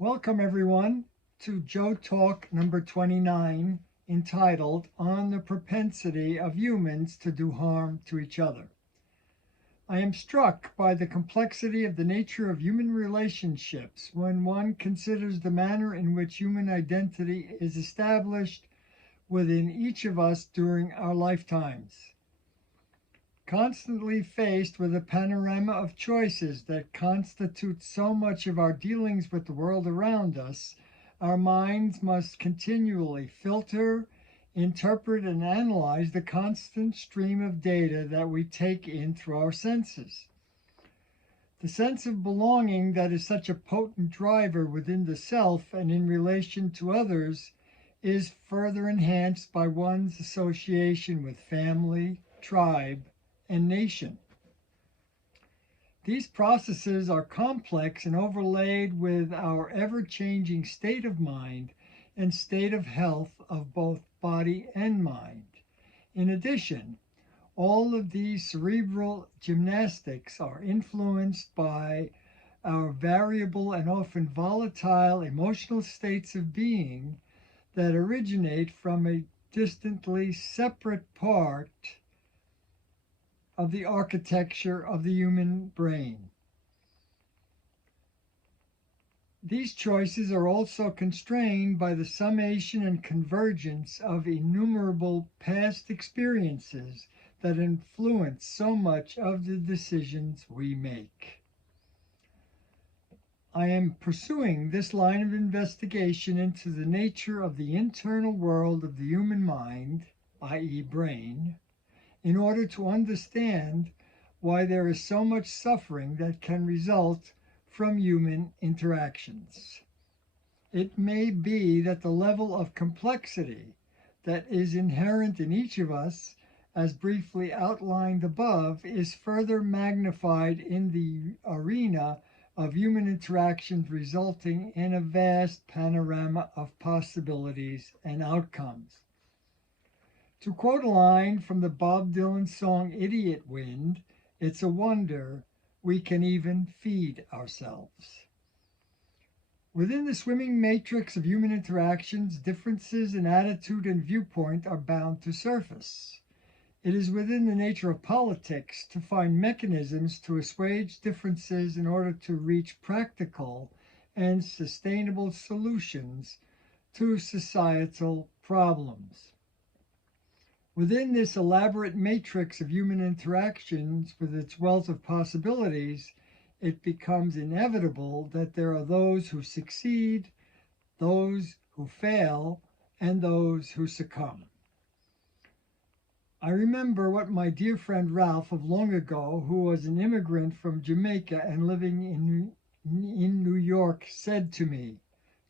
Welcome, everyone, to Joe Talk number 29, entitled On the Propensity of Humans to Do Harm to Each Other. I am struck by the complexity of the nature of human relationships when one considers the manner in which human identity is established within each of us during our lifetimes. Constantly faced with a panorama of choices that constitute so much of our dealings with the world around us, our minds must continually filter, interpret, and analyze the constant stream of data that we take in through our senses. The sense of belonging that is such a potent driver within the self and in relation to others is further enhanced by one's association with family, tribe, and nation. These processes are complex and overlaid with our ever-changing state of mind and state of health of both body and mind. In addition, all of these cerebral gymnastics are influenced by our variable and often volatile emotional states of being that originate from a distantly separate part of the architecture of the human brain. These choices are also constrained by the summation and convergence of innumerable past experiences that influence so much of the decisions we make. I am pursuing this line of investigation into the nature of the internal world of the human mind, i.e., brain, in order to understand why there is so much suffering that can result from human interactions. It may be that the level of complexity that is inherent in each of us, as briefly outlined above, is further magnified in the arena of human interactions, resulting in a vast panorama of possibilities and outcomes. To quote a line from the Bob Dylan song Idiot Wind, it's a wonder we can even feed ourselves. Within the swimming matrix of human interactions, differences in attitude and viewpoint are bound to surface. It is within the nature of politics to find mechanisms to assuage differences in order to reach practical and sustainable solutions to societal problems. Within this elaborate matrix of human interactions with its wealth of possibilities, it becomes inevitable that there are those who succeed, those who fail, and those who succumb. I remember what my dear friend Ralph of long ago, who was an immigrant from Jamaica and living in New York, said to me.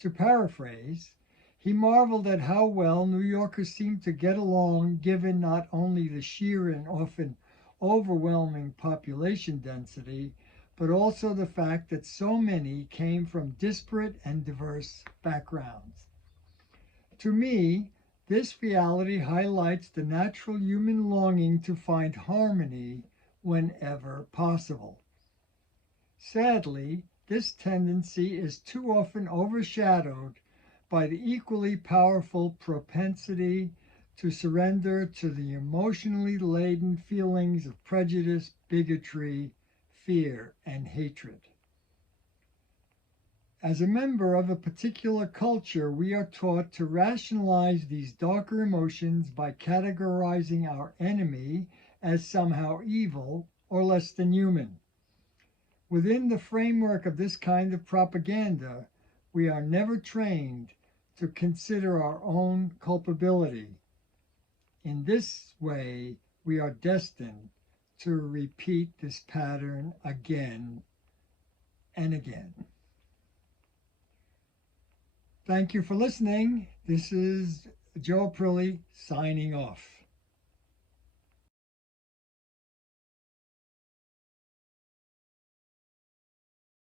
To paraphrase, he marveled at how well New Yorkers seemed to get along given not only the sheer and often overwhelming population density, but also the fact that so many came from disparate and diverse backgrounds. To me, this reality highlights the natural human longing to find harmony whenever possible. Sadly, this tendency is too often overshadowed by the equally powerful propensity to surrender to the emotionally laden feelings of prejudice, bigotry, fear, and hatred. As a member of a particular culture, we are taught to rationalize these darker emotions by categorizing our enemy as somehow evil or less than human. Within the framework of this kind of propaganda, we are never trained to consider our own culpability. In this way, we are destined to repeat this pattern again and again. Thank you for listening. This is Joe Aprilli signing off.